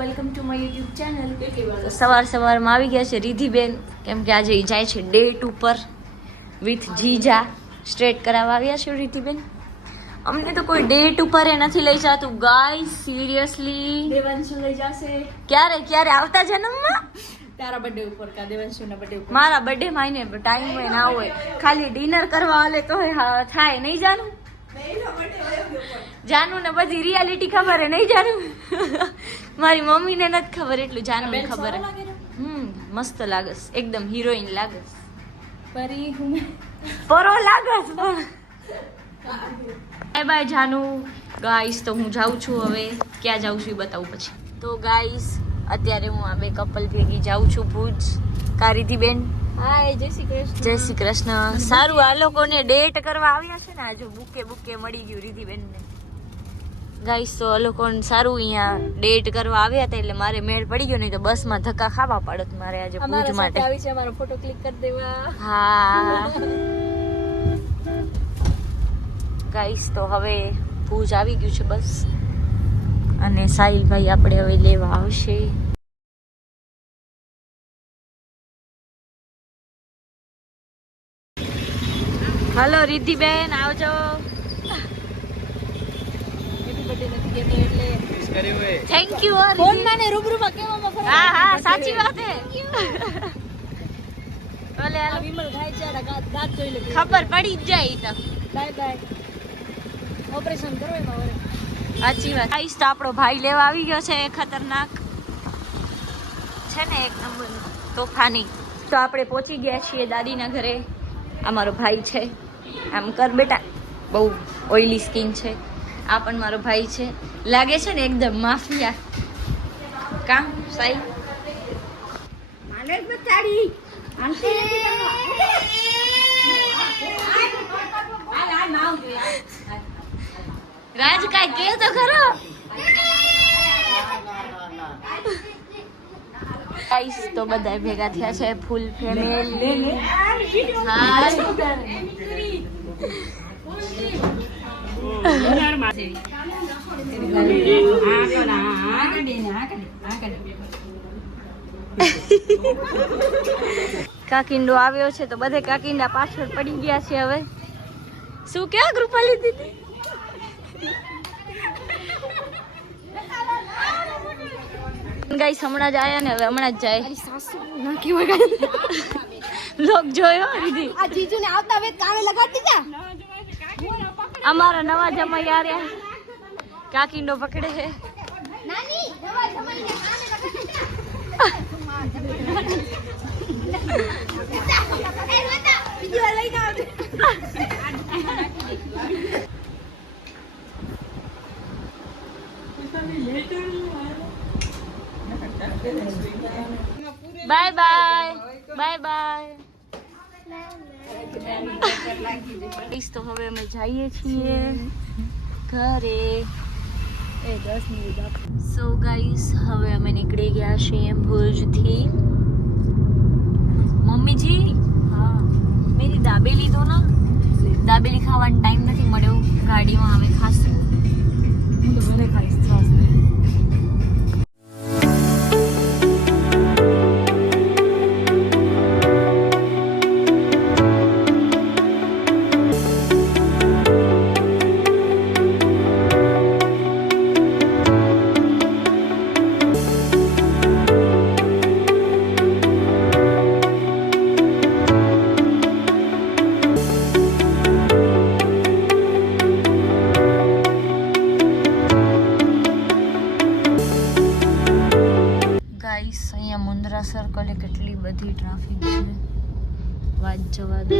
Welcome to my YouTube channel. સવારમાં આવી ગયા છે રિધિબેન, કેમ કે આજે જાય છે ડેટ ઉપર વિથ જીજા. સ્ટ્રેટ કરાવવા આવ્યા છે રિધિબેન. અમને તો કોઈ ડેટ ઉપર નથી લઈ જતું ગાઈસ, સિરિયસલી. દેવાંશુ લઈ જશે. ક્યારે આવતા જન્મમાં તારા બર્થડે ઉપર કા દેવાંશુના બર્થડે ઉપર? મારા બર્થડે માં ને ટાઈમ હોય ના હોય, ખાલી ડિનર કરવા હાલે તો થાય નહીં જાનું. જાનું ને બધી રિયાલિટી ખબર હે નહીં જાનું. મારી મમ્મી ને નથી ખબર, એટલું જાનું ને ખબર હે. મસ્ત લાગસ, એકદમ હિરોઈન લાગસ. પરી હું પરો લાગસ. બાય બાય જાનુ. ગાઈસ તો હું જાઉં છું હવે. ક્યાં જાઉં છું એ બતાવું પછી. તો ગાઈસ અત્યારે હું આ બે કપલ ભેગી જાઉં છું ભુજ. કારીધીબેન હાય, જય શ્રી કૃષ્ણ. જય શ્રી કૃષ્ણ. સારું, આ લોકોને ડેટ કરવા આવ્યા છે ને, આજે બુકે મળી ગયું રિધિબેન ને. ગાઈસ તો આ લોકોને સારું અહીંયા ડેટ કરવા આવ્યા હતા, એટલે મારે મેળ પડી ગયો, નહીં તો બસમાં ધક્કા ખાવા પડત મારે આજે ભુજ માટે. આવી છે, અમારો ફોટો ક્લિક કરી દેવા. હા ગાઈસ તો હવે ભુજ આવી ગયું છે બસ, અને સાહિલભાઈ આપણે હવે લેવા આવશે. હલો રિધિબેન, આવજો. Thank you. ફોન માં ને રૂબરૂમાં કેવામાં ફરક. હા સાચી વાત હે. ભલે આ વિમલ ખાઈ છે, દાંત જોઈ લે. ખબર પડી જ જાય તો. Bye bye. ઓપરેશન કરો એમાં વરે. સાચી વાત. આઈસ તો આપણો ભાઈ લેવા આવી ગયો છે, ખતરનાક છે ને, એક નંબર તોફાની. તો આપણે પહોંચી ગયા છીએ દાદીના ઘરે. આ મારો ભાઈ છે. આમ કર બેટા, બહુ ઓઇલી સ્કિન છે. આ પણ મારો ભાઈ છે. લાગે છે ને એકદમ માફિયા. કા સાઈ માલે બચાડી આંટી રાજ કાઈ કે તો ખરો. ગાઈસ તો બધા ભેગા થયા છે, ફૂલ ફેમિલી. કાકિંડો આવ્યો છે તો બધે કાકિંડા પાછળ પડી ગયા છે. હવે શું ક્યાં કૃપાલી દીદી? ગાઈસ હમણાં જ આયા ને, હવે હમણાં જ જાય. સાસુ ના કેવા લોક જોયો દીદી. આ જીજુ ને આવતા વેત કામે લગાડી દીધા. અમારા નવા જમાઈ આર્યા, કાકિંડો પકડે છે. નાની નવા જમાઈને કામે લગાડી દીધા. એ બતા બીજી લઈને આવજે. Bye bye bye bye. તો હવે અમે જઈએ છીએ ઘરે. સો ગાઈસ હવે અમે નીકળી ગયા છીએ ભુજથી. મમ્મીજી મેરી દાબેલી દો ના. દાબેલી ખાવાનો ટાઈમ નથી મળ્યો, ગાડીમાં અમે ખાશું. હું તો ઘરે ખાઈશ. મુન્દ્રા સર્કલે કેટલી બધી ટ્રાફિક છે, વાત જવા દો.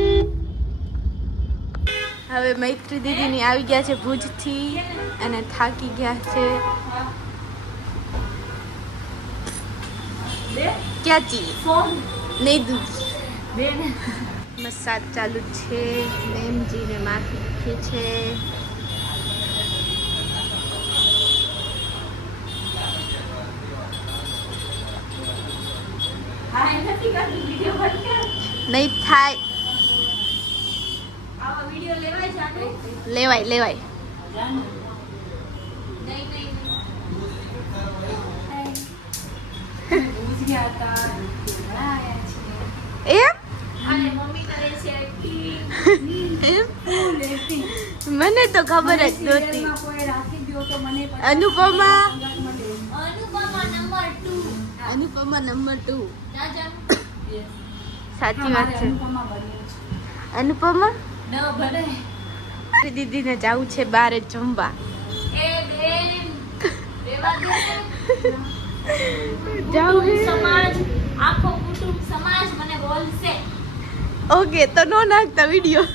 હવે મૈત્રી દીદીની આવી ગયા છે ભુજથી અને થાકી ગયા છે. ક્યાં ચી ફોન નહીં દૂધ મસાજ ચાલુ છે. મેમજીને માથું દુખે છે. નહીં થાય. લેવાય. એમ અને મમ્મી કરે છે acting. મને તો ખબર જ નહોતી. અનુપમા અનુપમા નંબર 2. અનુપમા નંબર 2. જાજા સાચી વાત છે. અનુપમા ન ભલે. દીદીને જવું છે બહાર જમવા. એ બેન રેવા દે. જાવું સમાજ આખો કુટુંબ સમાજ મને બોલશે. ઓકે તો નો નાખતા વિડિયો.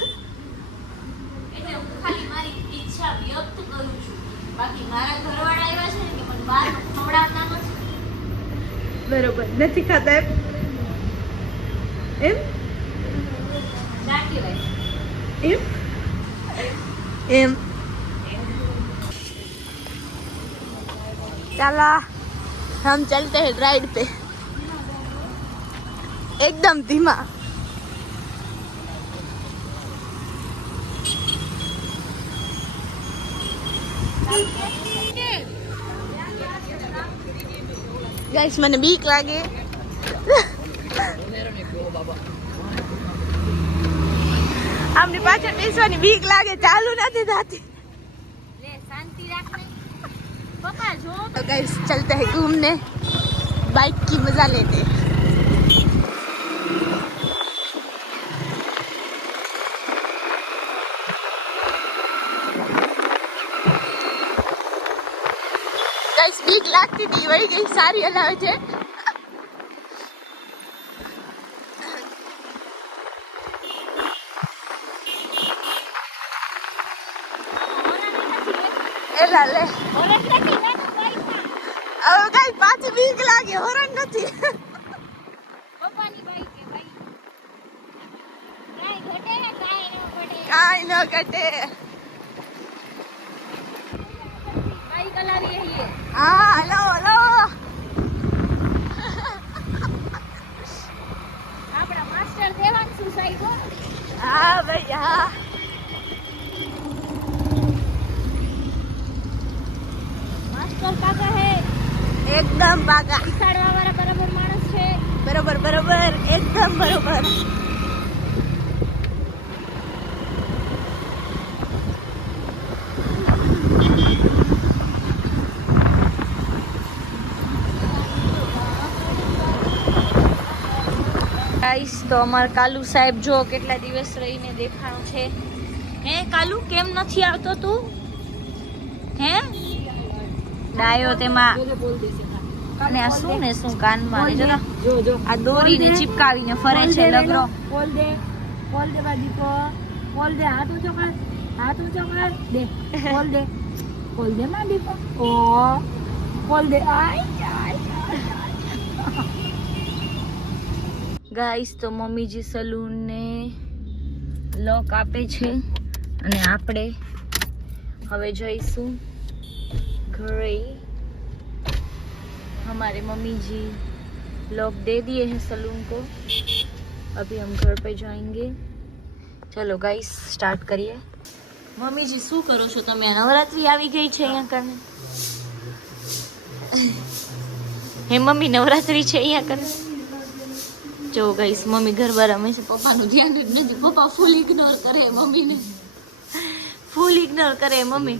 એટલે હું ખાલી મારી ઈચ્છા વ્યક્ત કરું છું. બાકી મારા ઘરવાળા આવ્યા છે ને કે મને બહાર ખવડાવતા નથી. બરોબર નથી ખાતા એમ ના કહેવાય. એમ એમ चला हम चलते हैं राइड पे एकदम धीमा. गाइस મને બીક લાગે. આમની પાછળ બેસવાની બીક લાગે. ચાલુ નથી થતી. લે શાંતિ રાખ ને. પપ્પા જો तो गाइस चलते हैं घूमने. बाइक की मजा लेते हैं. गाइस बीक लागती थी वही गई सारी हलावे છે. એલા લે ઓરસ નથી ને બાઈકમાં. હવે ગાઈસ પાછી બીક લાગે. હોરન નથી. પપ્પાની બાઈક છે ભાઈ. કાઈ ઘટે ને કાઈ ન ઘટે. કાઈ ન ઘટે. બાઈક હલાવી રહીએ. હા હલો હલો. આપણા માસ્ટર દેવાંશુ સાહેબ હો. હા ભાઈ હા. માસ્ટર કાકા હે. એકદમ બાગા. શીખાડવા વાળા બરાબર માણસ છે. બરોબર બરોબર એકદમ બરોબર. ગાઈસ તો અમાર કાલુ સાહેબ જો કેટલા દિવસ રહીને દેખાણો છે. હે કાલુ કેમ નથી આવતો તું? હે ડાયો તેમાં. અને આ શું ને શું કાનમાં રે જો આ દોરીને ચિપકાવીને ફરે છે લગરો. બોલ દે બાજી બોલ દે હાથ ઊંચો કર દે બોલ દે માં દીપો ઓ બોલ દે ગાઈસ તો મમ્મીજી સલૂન ને લોક આપે છે અને આપણે હવે જઈશું ઘરે. हमारे मम्मी जी लोग दे दिए हैं सलून को. अभी हम घर पे जाएंगे. चलो गाइस स्टार्ट करिए. मम्मी जी શું કરો છો તમે? નવરાત્રી આવી ગઈ છે અહીંયા કને. હે મમ્મી નવરાત્રી છે અહીંયા કને. જો ગાઈસ મમ્મી ગરબા રમે છે. પપ્પાનું ધ્યાન જ નથી. પપ્પા ફૂલ ઇગ્નોર કરે મમ્મીને. ફૂલ ઇગ્નોર કરે મમ્મી.